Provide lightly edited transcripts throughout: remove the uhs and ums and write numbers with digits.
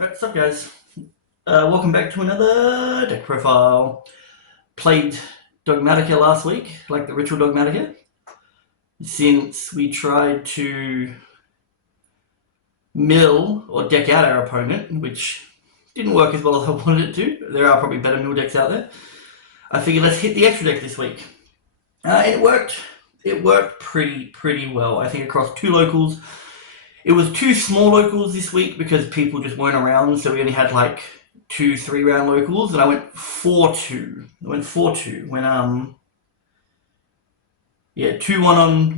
What's up, guys? Welcome back to another deck profile. Played Dogmatica last week, like the Ritual Dogmatica, since we tried to mill or deck out our opponent, which didn't work as well as I wanted it to. There are probably better mill decks out there. I figured let's hit the extra deck this week. And it worked. It worked pretty well. I think across two locals. It was two small locals this week because people just weren't around, so we only had like 2 3 round locals, and I went 4-2. I went 4-2 when 2-1 on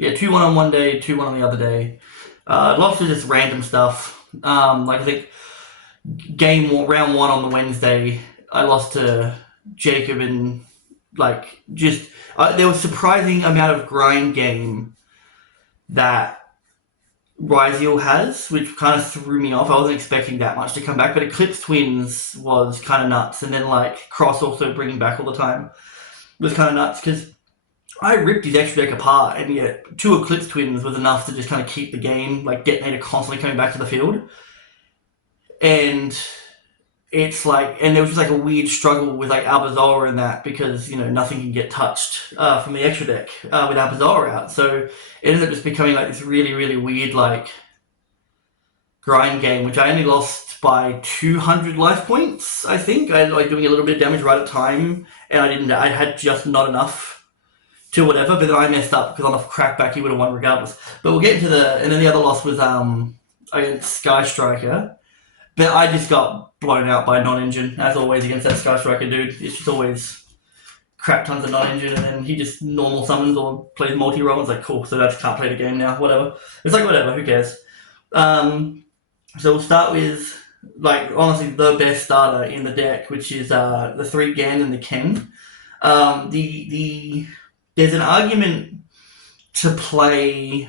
2-1 on one day, 2-1 on the other day. Lots of just random stuff. Like I think round one on the Wednesday, I lost to Jacob, and like just there was surprising amount of grind game that Ryziel has, which kind of threw me off. I wasn't expecting that much to come back, but Eclipse Twins was kind of nuts, and then like Cross also bringing back all the time was kind of nuts because I ripped his extra deck apart, and yet 2 Eclipse Twins was enough to just kind of keep the game, like Detonator constantly coming back to the field. And it's like, and there was just like a weird struggle with like Albazoa in that because, you know, nothing can get touched from the extra deck with Albazoa out. So it ended up just becoming like this really weird like grind game, which I only lost by 200 life points, I think. I like doing a little bit of damage right at time, and I had just not enough to whatever, but then I messed up because on the crackback he would have won regardless. But we'll get into and then the other loss was against Sky Striker. But I just got blown out by non-engine, as always, against that Sky Striker dude. It's just always crap tons of non-engine, and then he just normal summons or plays multi-roll. It's like, cool, so I just can't play the game now, whatever. It's like, whatever, who cares? So we'll start with, like, honestly, the best starter in the deck, which is the 3 Gan and the Ken. There's an argument to play...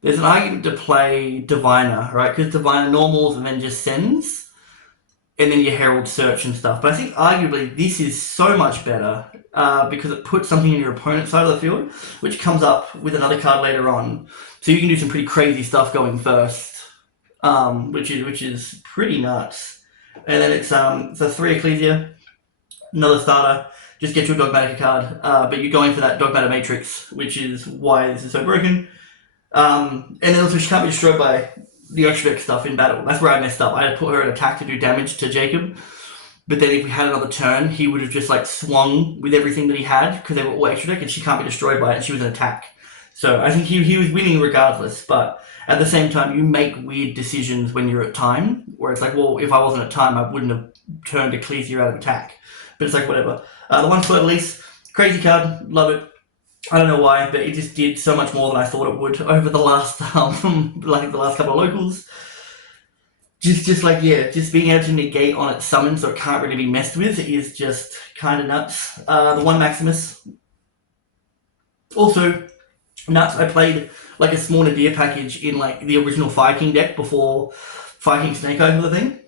There's an argument to play Diviner, right? Because Diviner normals and then just sends, and then you Herald Search and stuff. But I think arguably this is so much better because it puts something in your opponent's side of the field, which comes up with another card later on. So you can do some pretty crazy stuff going first, which is pretty nuts. And then it's a 3 Ecclesia, another starter. Just get you a Dogmatica card, but you're going for that Dogmatica Matrix, which is why this is so broken. And then also she can't be destroyed by the extra deck stuff in battle. That's where I messed up. I had to put her in attack to do damage to Jacob, but then if we had another turn, he would have just like swung with everything that he had because they were all extra deck, and she can't be destroyed by it, and she was an attack. So I think he was winning regardless, but at the same time, you make weird decisions when you're at time, where it's like, well, if I wasn't at time, I wouldn't have turned Ecclesia out of attack. But it's like, whatever. The 1 Fleur de Lis, crazy card, love it. I don't know why, but it just did so much more than I thought it would over the last like the last couple of locals. Just being able to negate on its summon so it can't really be messed with is just kind of nuts. The 1 Maximus, also nuts. I played like a small Nadir package in like the original Fire King deck before Fire King Snake Eyes was a thing,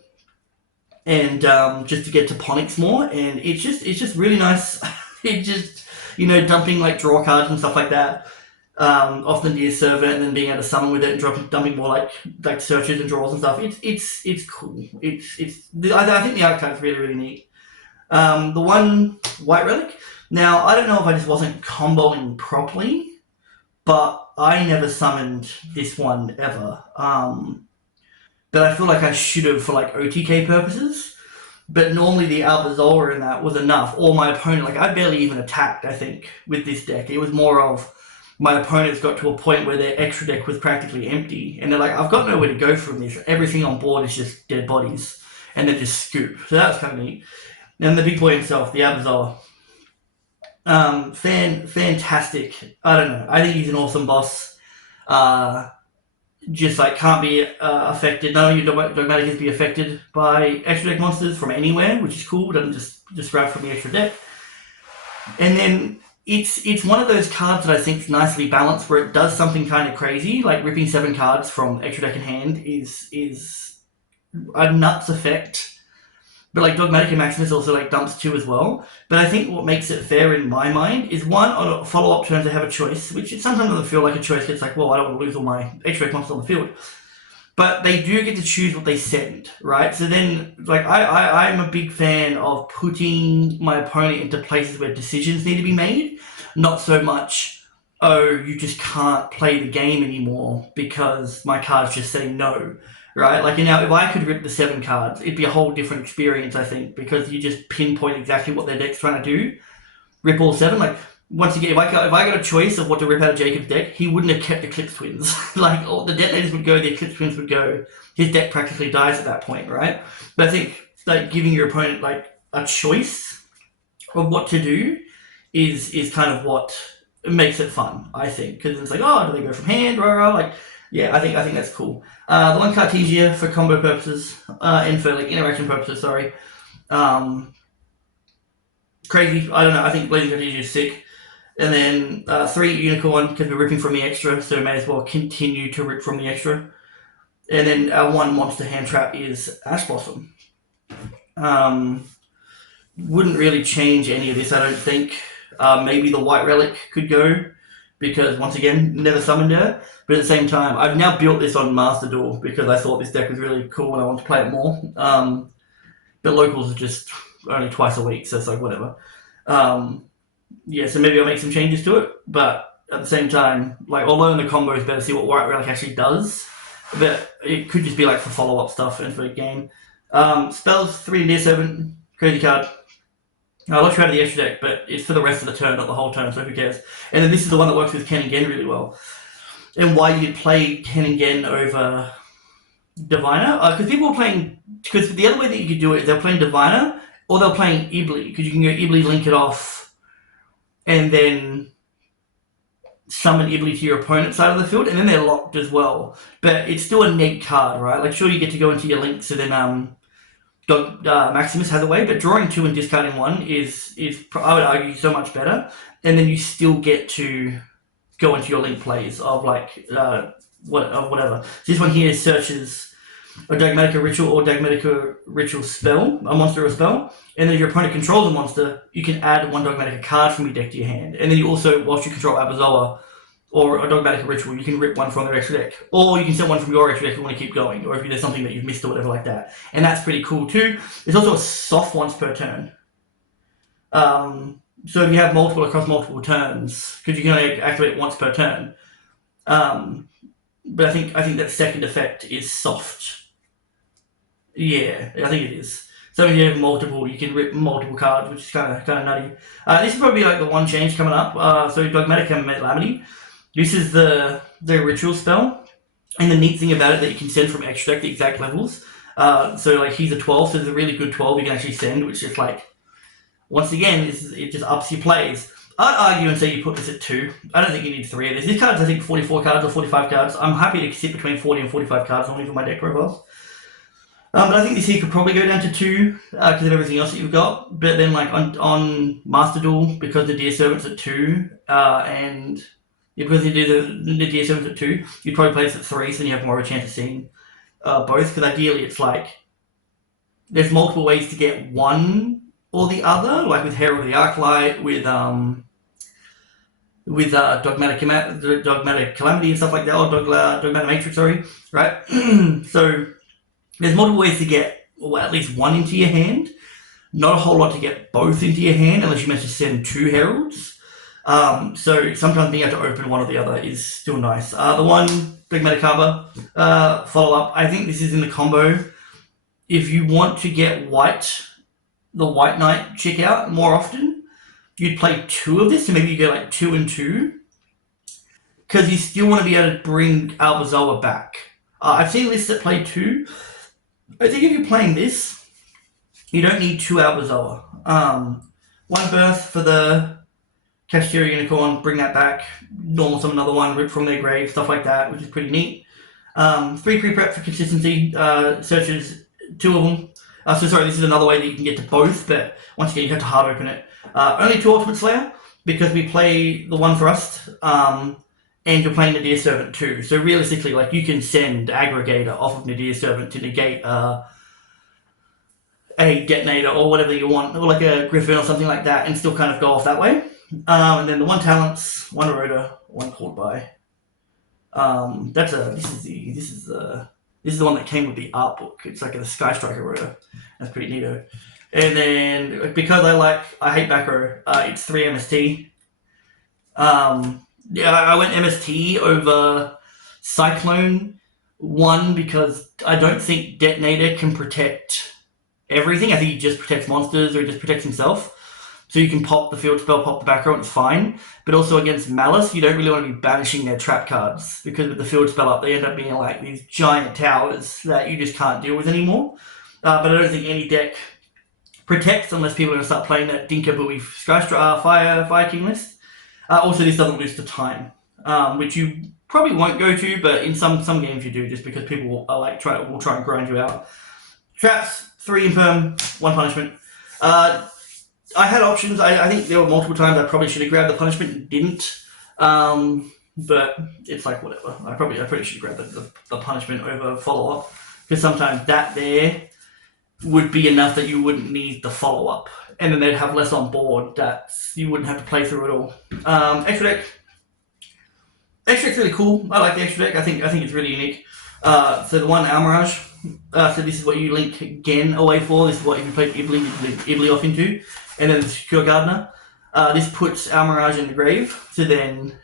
and just to get to Ponix more, and it's just really nice. It just, you know, dumping like draw cards and stuff like that off the Nadir server, and then being able to summon with it and dumping more like searches and draws and stuff. It's cool. I think the archetype's really neat. The 1 White Relic. Now I don't know if I just wasn't comboing properly, but I never summoned this one ever. But I feel like I should have for like OTK purposes. But normally the Albazoa in that was enough. Or my opponent, like I barely even attacked, I think, with this deck. It was more of my opponents got to a point where their extra deck was practically empty. And they're like, I've got nowhere to go from this. Everything on board is just dead bodies. And they just scoop. So that was kind of neat. And the big boy himself, the Albazoa. Fantastic. I don't know. I think he's an awesome boss. Just like can't be affected. None of your Dogmaticas be affected by extra deck monsters from anywhere, which is cool. It doesn't just grab from the extra deck. And then it's one of those cards that I think is nicely balanced, where it does something kind of crazy, like ripping 7 cards from extra deck in hand is a nuts effect. But like Dogmatica Maximus also like dumps 2 as well. But I think what makes it fair in my mind is 1, on follow-up turns they have a choice, which it sometimes doesn't feel like a choice. It's like, well, I don't want to lose all my extra deck monsters on the field. but they do get to choose what they send, right? So then, like, I'm a big fan of putting my opponent into places where decisions need to be made, not so much, oh, you just can't play the game anymore because my card's just saying no, right? Like, you know, if I could rip the 7 cards, it'd be a whole different experience, I think, because you just pinpoint exactly what their deck's trying to do. Rip all 7, like, once again, if I got a choice of what to rip out of Jacob's deck, he wouldn't have kept Eclipse Twins. Like, all the detonators would go, the Eclipse Twins would go. His deck practically dies at that point, right? But I think, like, giving your opponent, like, a choice of what to do is kind of what makes it fun, I think. Because it's like, oh, do they go from hand? Rah, rah. Like, yeah, I think that's cool. The one Cartesia for combo purposes, and for, like, interaction purposes, sorry. Crazy. I don't know. I think Blazing Cartesia is sick. And then 3 Unicorn, because we're ripping from the extra, so may as well continue to rip from the extra. And then our 1 monster hand trap is Ash Blossom. Wouldn't really change any of this, I don't think. Maybe the White Relic could go, because once again, never summoned her. But at the same time, I've now built this on Master Duel because I thought this deck was really cool and I want to play it more. But locals are just only twice a week, so it's like whatever. Yeah, so maybe I'll make some changes to it, but at the same time, like, I'll learn the combos better, see what White Relic actually does, but it could just be like for follow-up stuff and for the game. Spells, 3 Deer Servant, crazy card. I'll let you out of the extra deck, but it's for the rest of the turn, not the whole turn, so who cares? And then this is the one that works with Ken and Gen really well. And why you'd play Ken and Gen over Diviner? Because people are playing, because the other way that you could do it is they're playing Diviner, or they're playing Ibli, because you can go Ibli, link it off, and then summon Ibli to your opponent's side of the field, and then they're locked as well. But it's still a neg card, right? Like, sure, you get to go into your link, so then Maximus has a way, but drawing 2 and discarding 1 is I would argue so much better, and then you still get to go into your link plays of like whatever. So this one here searches a Dogmatica Ritual or Dogmatica Ritual spell, a monster or a spell, and then if your opponent controls a monster, you can add 1 Dogmatica card from your deck to your hand. And then you also, whilst you control Abazoa or a Dogmatica Ritual, you can rip 1 from their extra deck. Or you can send 1 from your extra deck if you want to keep going, or if there's something that you've missed or whatever like that. And that's pretty cool too. It's also a soft once per turn. So if you have multiple across multiple turns, because you can only activate once per turn. But I think that second effect is soft. Yeah, I think it is. So if you have multiple, you can rip multiple cards, which is kind of nutty. This is probably like the one change coming up. So Dogmatica Calamity. This is the ritual spell, and the neat thing about it that you can send from extra deck the exact levels. So like he's a 12, so there's a really good 12 you can actually send, which is like, once again, it just ups your plays. I'd argue and say you put this at 2. I don't think you need 3 of this. This card's I think 44 cards or 45 cards. I'm happy to sit between 40 and 45 cards only for my deck profiles. But I think this here could probably go down to 2 because of everything else that you've got. But then, like on Master Duel, because the Deer Servant's at 2, and because you do the Deer Servant's at 2, you'd probably play this at 3, so then you have more of a chance of seeing both. Because ideally, it's like there's multiple ways to get one or the other, like with Herald of the Arclight, with Dogmatic Calamity and stuff like that, or Dogmatic Matrix, sorry, right? So there's multiple ways to get at least 1 into your hand. Not a whole lot to get both into your hand unless you manage to send 2 Heralds. So sometimes being able to open one or the other is still nice. The one, Dogmatic Harbor, follow-up, I think this is in the combo. If you want to get the White Knight chick out more often, you'd play 2 of this, so maybe you go like 2 and 2. Because you still want to be able to bring Albazoa back. I've seen lists that play 2. I think if you're playing this, you don't need 2 Albazoa. 1 Birth for the Cashier Unicorn, bring that back. Normal summon another 1, rip from their grave, stuff like that, which is pretty neat. 3 pre-prep for consistency, searches 2 of them. So sorry, this is another way that you can get to both, but once again, you have to hard open it. Only 2 Ultimate Slayer, because we play the 1 Thrust, and you're playing Nadir Servant too. So realistically, like, you can send Aggregator off of Nadir Servant to negate a Detonator or whatever you want, or like a Griffin or something like that, and still kind of go off that way. And then the 1 Talents, 1 Rhoda, 1 Called By. This is the This is the one that came with the art book. It's like a Sky Striker rotor. That's pretty neato. And then because I hate back row, it's 3 MST. Yeah, I went MST over Cyclone. One, because I don't think Detonator can protect everything. I think he just protects monsters or he just protects himself. So you can pop the field spell, pop the back row, and it's fine. But also against Malice, you don't really want to be banishing their trap cards because with the field spell up, they end up being like these giant towers that you just can't deal with anymore. But I don't think any deck protects unless people are going to start playing that Dinka Buoy Fire King list. Also, this doesn't lose to time, which you probably won't go to, but in some games you do, just because people are will try and grind you out. Traps, 3 infirm, 1 punishment. I had options. I think there were multiple times I probably should have grabbed the punishment and didn't. But it's like whatever. I probably should have grabbed the punishment over follow up because sometimes that there would be enough that you wouldn't need the follow up, and then they'd have less on board that you wouldn't have to play through it all. Extra deck. Extra deck's really cool. I like the extra deck. I think it's really unique. So the one Almirage. So this is what you link Gen away for. This is what if you played Ibli, you link Ibli off into. And then the Secure Gardener. This puts Almirage in the grave. So then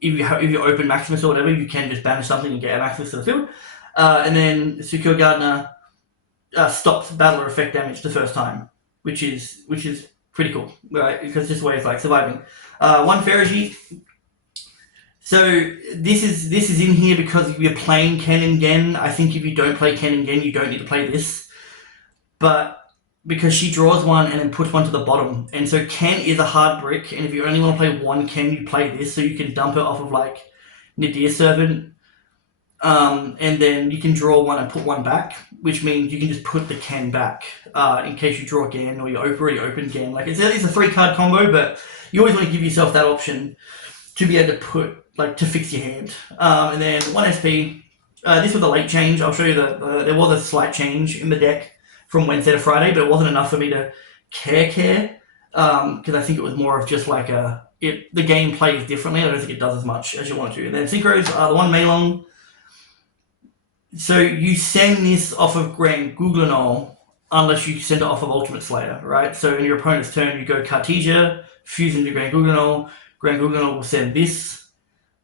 if you open Maximus or whatever, you can just banish something and get a Maximus to the field. And then Secure Gardener stops battle or effect damage the first time, which is pretty cool, right? Because this way it's like surviving. 1 Ferrogy. So this is in here because if you're playing Ken and Gen, I think if you don't play Ken and Gen, you don't need to play this. But because she draws 1 and then puts 1 to the bottom, and so Ken is a hard brick, and if you only want to play 1 Ken, you play this, so you can dump it off of like Nadir Servant, and then you can draw 1 and put 1 back, which means you can just put the Ken back in case you draw Gen or you already open Gen. Like it's a 3-card combo, but you always want to give yourself that option to be able to put to fix your hand. And then 1 SP. This was a late change. I'll show you that there was a slight change in the deck from Wednesday to Friday, but it wasn't enough for me to care because I think it was more of just like the game plays differently. I don't think it does as much as you want to. And then Synchros, the 1 Meilong. So you send this off of Grand Guglielmo unless you send it off of Ultimate Slayer, right? So in your opponent's turn, you go Cartesia, fuse into Grand Guglielmo. Grand Guglielmo will send this.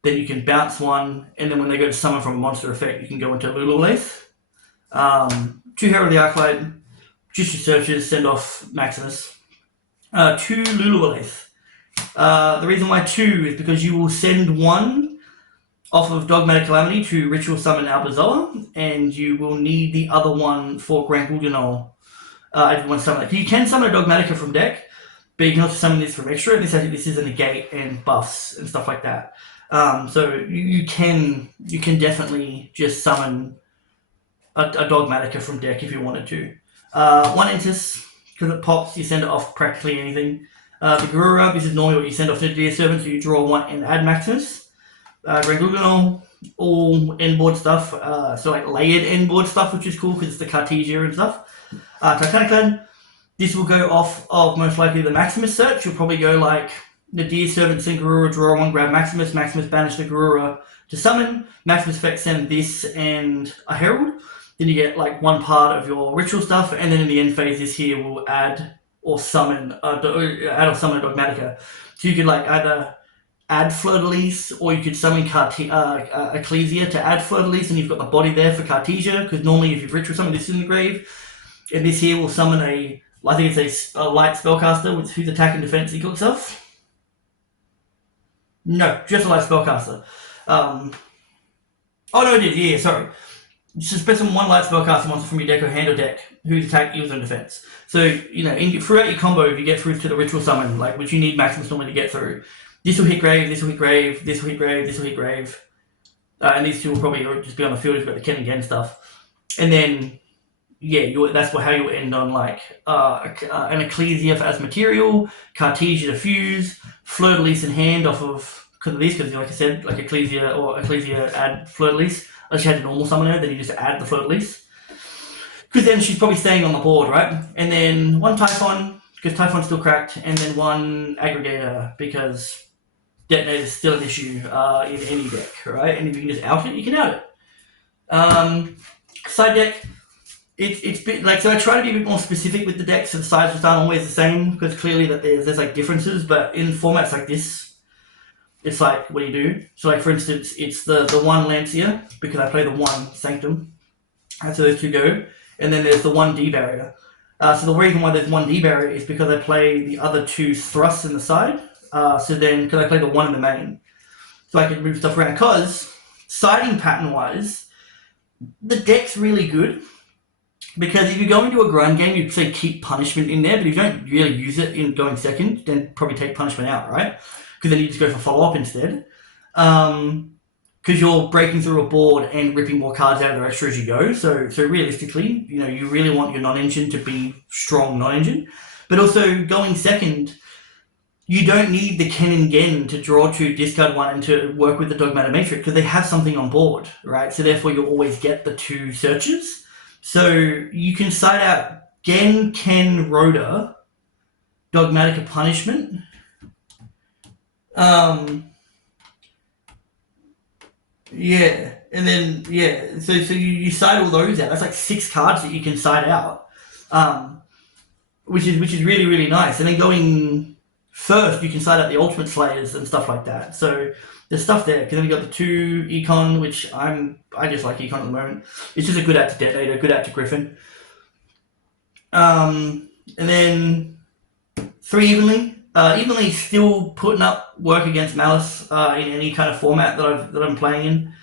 Then you can bounce 1, and then when they go to summon from a monster effect, you can go into Lululaith. 2 Herald of the Arclight, just your searches, send off Maximus. 2 Lululaith. The reason why 2 is because you will send 1 off of Dogmatic Calamity to Ritual Summon Albazoa, and you will need the other 1 for Grand Guglielmo if you want to summon it. You can summon a Dogmatica from deck, but you can also summon this from extra. This is a negate and buffs and stuff like that. So you can definitely just summon a Dogmatica from deck if you wanted to. 1 Entis, because it pops, you send it off practically anything. The Garura, this is normally what you send off to Nadir Servant, so you draw 1 and add Maximus. Grand Guglielmo, all endboard stuff, so like layered endboard stuff, which is cool because it's the Cartesia and stuff. Titaniclad, this will go off of most likely the Maximus search. You'll probably go like Nadir Servant, send Garura, draw 1, grab Maximus, banish the Garura to summon, Maximus effect, send this and a Herald. Then you get like 1 part of your ritual stuff, and then in the end phase, this here will add or summon a Dogmatica. So you could like either add Fleur-de-Lis, or you could summon Ecclesia to add Fleur-de-Lis, and you've got the body there for Cartesia, because normally if you've ritual summoned this in the grave, and this here will summon I think it's a light spellcaster with whose attack and defense equal itself. No, just a light spellcaster. Oh no, it did. Yeah, sorry. Just special 1 light spellcaster monster from your deck or hand or deck whose attack equals and defense. So throughout your combo, if you get through to the ritual summon, like which you need Maximus normally to get through, this will hit grave, this will hit grave, this will hit grave, this will hit grave, and these 2 will probably just be on the field. You've got the Ken and Gen stuff, and then that's how you'll end on like an Ecclesia as material, Cartesia to fuse, Fleur-de-Lis in hand off of because like I said, like Ecclesia add Fleur-de-Lis. Unless you had a normal summoner, then you just add the Fleur-de-Lis. Because then she's probably staying on the board, right? And then 1 Typhon, because Typhon's still cracked, and then 1 Aggregator, because Detonator's still an issue in any deck, right? And if you can just out it, you can out it. Side deck. It's bit like, so I try to be a bit more specific with the decks, so the sides aren't always the same, because clearly that there's like differences. But in formats like this, it's like, what do you do? So like, for instance, it's the one Lancia, because I play the one Sanctum. So those two go, and then there's the one D barrier. So the reason why there's one D barrier is because I play the other two thrusts in the side. So then, because I play the one in the main, so I can move stuff around. Because siding pattern wise, the deck's really good. Because if you go into a grind game, you'd say keep punishment in there, but if you don't really use it in going second, then probably take punishment out, right? Because then you just go for follow up instead. Because you're breaking through a board and ripping more cards out of the extra as you go. So realistically, you really want your non-engine to be strong non-engine. But also going second, you don't need the Ken and Gen to draw to discard one and to work with the Dogmatic Matrix, because they have something on board, right? So therefore you'll always get the two searches. So you can side out Gen, Ken, Rhoda, Dogmatic of Punishment. Yeah, and then so you side all those out. That's like 6 cards that you can side out, which is really really nice. And then going first, you can side out the Ultimate Slayers and stuff like that. So there's stuff there. Because then we got the 2 Econ, which I just like Econ at the moment. It's just a good out to Detonator, good out to Griffin. And then 3 Evenly. Evenly still putting up work against Malice in any kind of format that I'm playing in.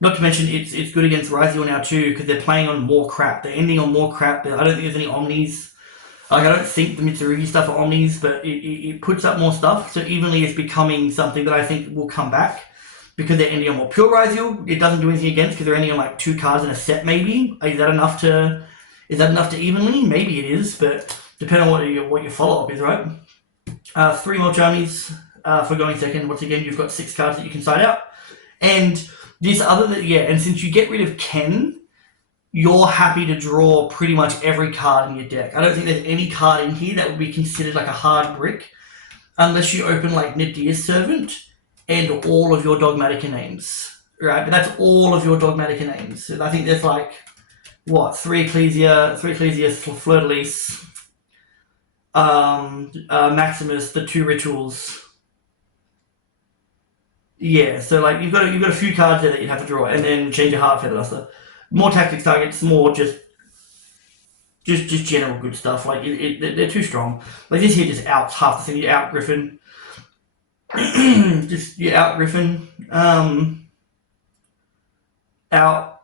Not to mention it's good against Ryzio now too, because they're playing on more crap. They're ending on more crap. I don't think there's any Omnis. Like, I don't think the Mitsurugi stuff are Omnis, but it puts up more stuff. So Evenly is becoming something that I think will come back, because they're ending on more pure Ryzio. It doesn't do anything against, because they're ending on like 2 cards in a set maybe. Is that enough to Evenly? Maybe it is, but depending on what your follow-up is, right? 3 more Journeys for going second. Once again, you've got 6 cards that you can side out. And and since you get rid of Ken, you're happy to draw pretty much every card in your deck. I don't think there's any card in here that would be considered like a hard brick, unless you open like Nadia's Servant and all of your Dogmatica names, right? But that's all of your Dogmatica names. I think there's like, 3 Ecclesia, Fleur-de-Lis, Maximus, the 2 Rituals. Yeah, so like you've got a few cards there that you have to draw, and then change your Heart Feather Duster. More tactics targets, more just general good stuff. Like they're too strong. Like this here just outs half the thing. You out Griffin, you out Griffin, out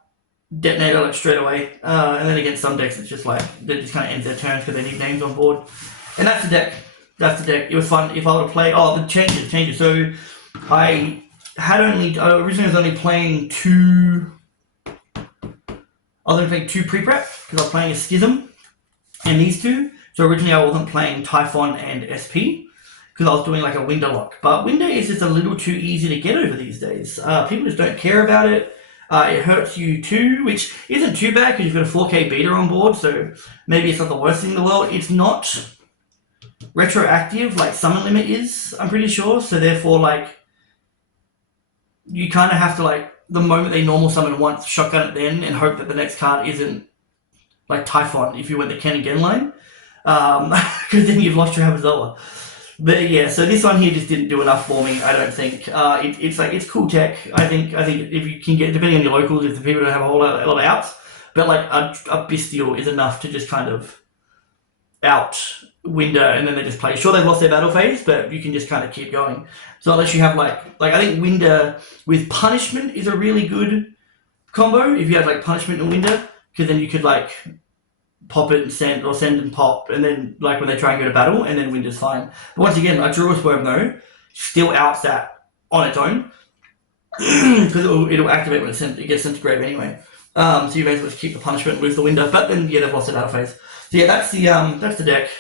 Detonator like straight away, and then against some decks it's just like they just kind of ends their turns because they need names on board, and that's the deck. It was fun. If I would have played, the changes. So I originally was only playing 2. I was only playing 2 pre-prep because I was playing a Schism and these 2. So originally I wasn't playing Typhon and SP because I was doing like a Winder lock. But Winder is just a little too easy to get over these days. People just don't care about it. It hurts you too, which isn't too bad because you've got a 4K beta on board, so maybe it's not the worst thing in the world. It's not retroactive like Summon Limit is, I'm pretty sure. So therefore, like, you kind of have to, like, the moment they normal summon once, shotgun it then, and hope that the next card isn't like Typhon if you went the Ken again line, because then you've lost your Abazoa. But yeah, so this one here just didn't do enough for me. I don't think it's cool tech. I think if you can get, depending on your locals, if the people don't have a lot of outs, but like a Bestial is enough to just kind of out Winder, and then they just play. Sure, they've lost their battle phase, but you can just kind of keep going. So unless you have like I think Winder with Punishment is a really good combo. If you had like Punishment and Winder, because then you could like pop it and send, or send and pop, and then like when they try and go to battle, and then Winder's fine. But once again, a Druid Swerve though still outs that on its own because it'll activate when it gets sent to grave anyway. So you may as well just keep the Punishment and lose the Winder. But then they've lost their battle phase. So yeah, that's the deck.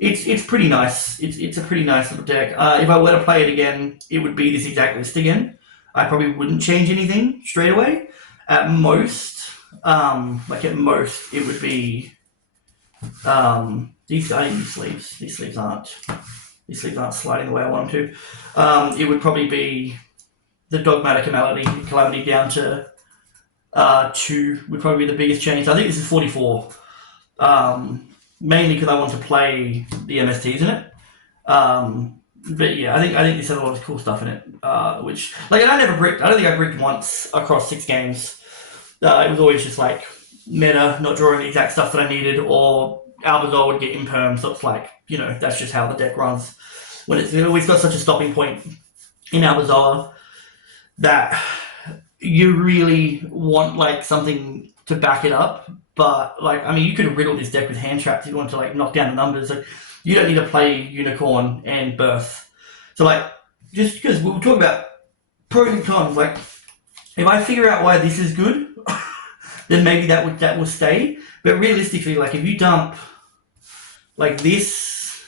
It's pretty nice. It's a pretty nice little deck. If I were to play it again, it would be this exact list again. I probably wouldn't change anything straight away. At most, it would be these sleeves. These sleeves aren't sliding the way I want them to. It would probably be the Dogmatic Calamity down to 2 would probably be the biggest change. So I think this is 44. Mainly because I want to play the MSTs in it. But yeah, I think this has a lot of cool stuff in it. Which like I never bricked. I don't think I bricked once across 6 games. It was always just like meta, not drawing the exact stuff that I needed, or Albazor would get imperm. So it's like, you know, that's just how the deck runs. When it's always got such a stopping point in Albazor that you really want like something to back it up. But like, I mean, you could riddle this deck with hand traps if you want to like knock down the numbers. Like, you don't need to play Unicorn and Birth. So like, just because we'll talk about pros and cons. Like, if I figure out why this is good, then maybe that will stay. But realistically, like if you dump like this,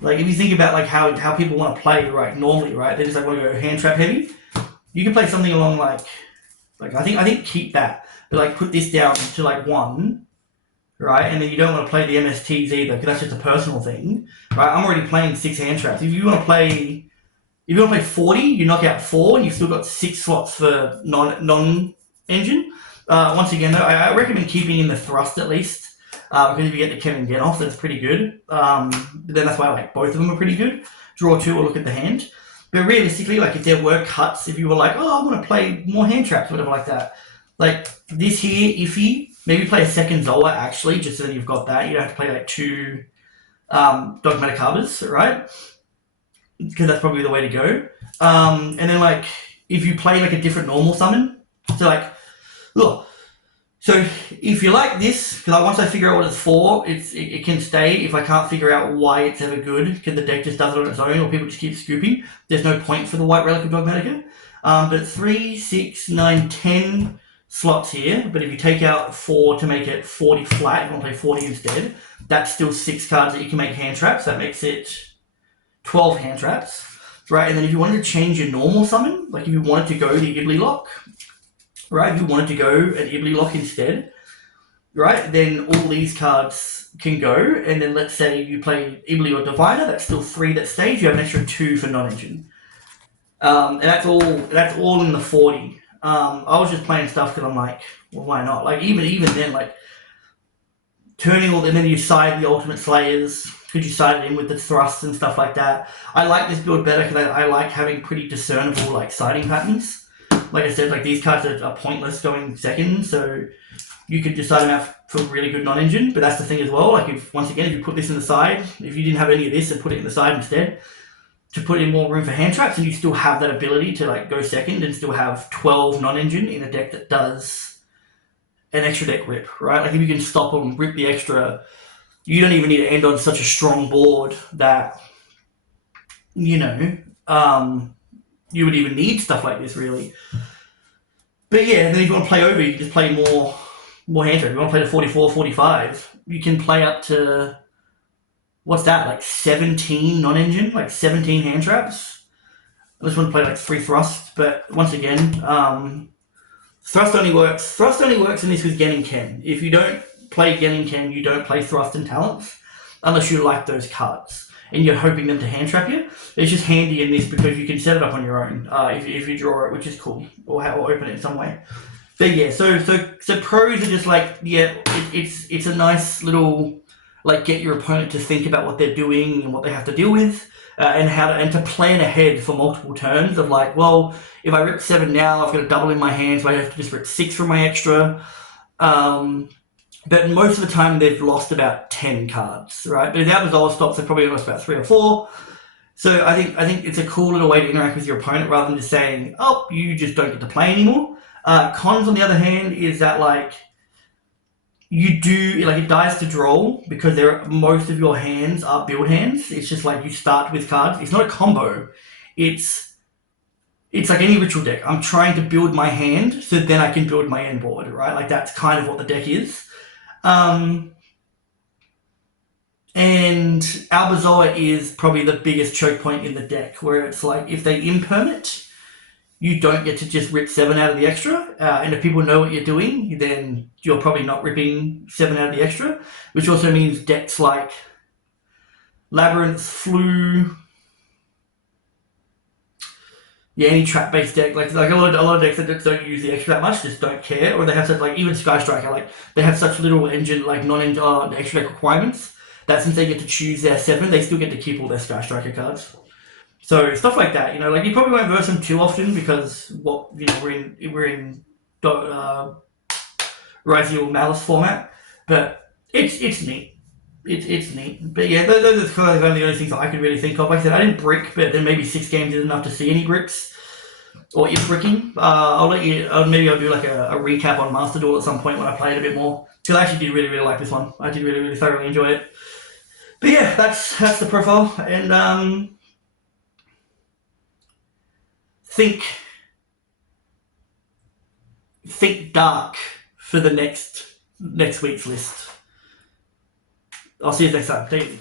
like if you think about like how people want to play right normally, right? They just like want to go hand trap heavy. You can play something along like I think keep that, but like put this down to like 1, right? And then you don't want to play the MSTs either because that's just a personal thing, right? I'm already playing 6 hand traps. If you want to play 40, you knock out 4, and you've still got 6 slots for non-engine. Once again, though, I recommend keeping in the thrust at least, because if you get the Kevin Gen off, that's pretty good. But then that's why like both of them are pretty good. Draw 2 or look at the hand. But realistically, like if there were cuts, if you were like, oh, I want to play more hand traps, whatever like that, like this here, iffy, maybe play a second Zoa actually, just so that you've got that. You don't have to play like 2 Dogmatic Harbors, right? Because that's probably the way to go. And then like if you play like a different normal summon, so like, look, so if you like this, because once I figure out what it's for, it can stay. If I can't figure out why it's ever good, because the deck just does it on its own, or people just keep scooping, there's no point for the White Relic of Dogmatica. But 3, 6, 9, 10 slots here. But if you take out 4 to make it 40 flat, you want to play 40 instead, that's still 6 cards that you can make hand traps. That makes it 12 hand traps, right? And then if you wanted to change your normal summon, like if you wanted to go the Ibly Lock, right? If you wanted to go an Ibly Lock instead, right? Then all these cards can go, and then let's say you play Ibly or Diviner, that's still 3 that stays, you have an extra 2 for non-engine. And that's all in the 40. I was just playing stuff because I'm like, well, why not? Like even then, like turning all, and then you side the Ultimate Slayers, because you side it in with the thrusts and stuff like that. I like this build better because I like having pretty discernible like siding patterns. Like I said, like these cards are pointless going second, so you could decide them out for really good non-engine. But that's the thing as well. Like if once again, if you put this in the side, if you didn't have any of this and put it in the side instead, to put in more room for hand traps, and you still have that ability to like go second and still have 12 non-engine in a deck that does an extra deck rip, right? Like if you can stop them, rip the extra, you don't even need to end on such a strong board that, you know, you would even need stuff like this, really. But yeah, then if you want to play over, you can just play more hand trap. If you want to play to 44, 45, you can play up to, what's that, like 17 non-engine, like 17 hand traps. I just want to play like 3 thrusts, but once again, thrust only works in this with Gen and Ken. If you don't play Gen and Ken, you don't play thrust and talents, unless you like those cards and you're hoping them to hand trap you. It's just handy in this because you can set it up on your own if you draw it, which is cool, or open it in some way. But yeah, so pros are just like, yeah, it's a nice little like get your opponent to think about what they're doing and what they have to deal with, and to plan ahead for multiple turns of like, well, if I rip 7 now, I've got a double in my hand, so I have to just rip 6 from my extra. But most of the time they've lost about 10 cards, right? But if the Absol stops, they've probably lost about 3 or 4. So I think it's a cool little way to interact with your opponent rather than just saying, oh, you just don't get to play anymore. Cons, on the other hand, is that like you do, like it dies to draw because most of your hands are build hands. It's just like you start with cards. It's not a combo. It's like any ritual deck. I'm trying to build my hand so then I can build my end board, right? Like that's kind of what the deck is. And Albazor is probably the biggest choke point in the deck, where it's like if they impermit, you don't get to just rip 7 out of the extra. And if people know what you're doing, then you're probably not ripping 7 out of the extra, which also means decks like Labyrinth, Flu, yeah, any trap based deck, like a lot of decks that just don't use the extra that much, just don't care, or they have such like even Sky Striker, like they have such little engine like non-engine extra deck requirements that since they get to choose their 7, they still get to keep all their Sky Striker cards. So stuff like that, like you probably won't verse them too often because we're in Rasial Malice format, but it's neat. It's neat. But yeah, those are kind of the only things that I could really think of. Like I said, I didn't brick, but then maybe 6 games is enough to see any bricks or if bricking. I'll let you. Maybe I'll do like a recap on Master Duel at some point when I play it a bit more. Because I actually did really really like this one. I did really really thoroughly enjoy it. But yeah, that's the profile, and think think dark for the next week's list. I'll see you next time. Thank you.